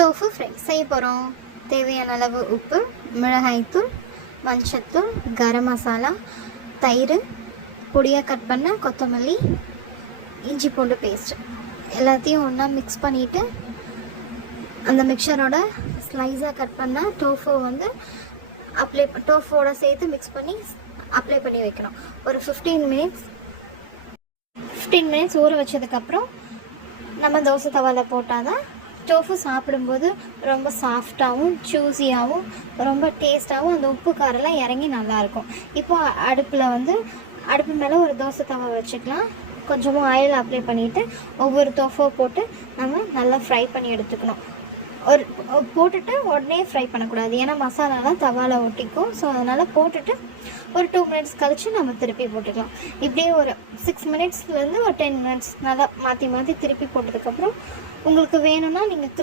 Tofu fry செய்ய போகிறோம். தேவையான அளவு உப்பு, மிளகாய்த்தூள், மஞ்சத்தூள், கரம் மசாலா, தயிர், பொடியாக கட் பண்ண கொத்தமல்லி, இஞ்சி பூண்டு பேஸ்ட் எல்லாத்தையும் ஒன்றா மிக்ஸ் பண்ணிவிட்டு அந்த மிக்சரோட ஸ்லைஸாக கட் பண்ண டோஃபு வந்து டோஃபோட சேர்த்து மிக்ஸ் பண்ணி அப்ளை பண்ணி வைக்கணும். ஒரு 15 மினிட்ஸ் ஊற வச்சதுக்கப்புறம் நம்ம தோசை தவாவில் போட்டால் தான் டோஃபு சாப்பிடும்போது ரொம்ப சாஃப்டாகவும் ஜூஸியாகவும் ரொம்ப டேஸ்ட்டாகவும் அந்த உப்பு காரெல்லாம் இறங்கி நல்லாயிருக்கும். இப்போ அடுப்பு மேலே ஒரு தோசை தவா வச்சுக்கலாம். கொஞ்சமாக ஆயில் அப்ளை பண்ணிவிட்டு ஒவ்வொரு தோஃபோ போட்டு நம்ம நல்லா ஃப்ரை பண்ணி எடுத்துக்கணும். போட்டுட்டு உடனே ஃப்ரை பண்ணக்கூடாது, ஏன்னா மசாலாலாம் தவாவில் ஒட்டிக்கும். ஸோ அதனால் போட்டுட்டு ஒரு 2 மினிட்ஸ் கழித்து நம்ம திருப்பி போட்டுக்கலாம். இப்படியே ஒரு 6 மினிட்ஸ்லேருந்து ஒரு 10 மினிட்ஸ் நல்லா மாற்றி திருப்பி போட்டதுக்கப்புறம் உங்களுக்கு வேணும்னா நீங்கள்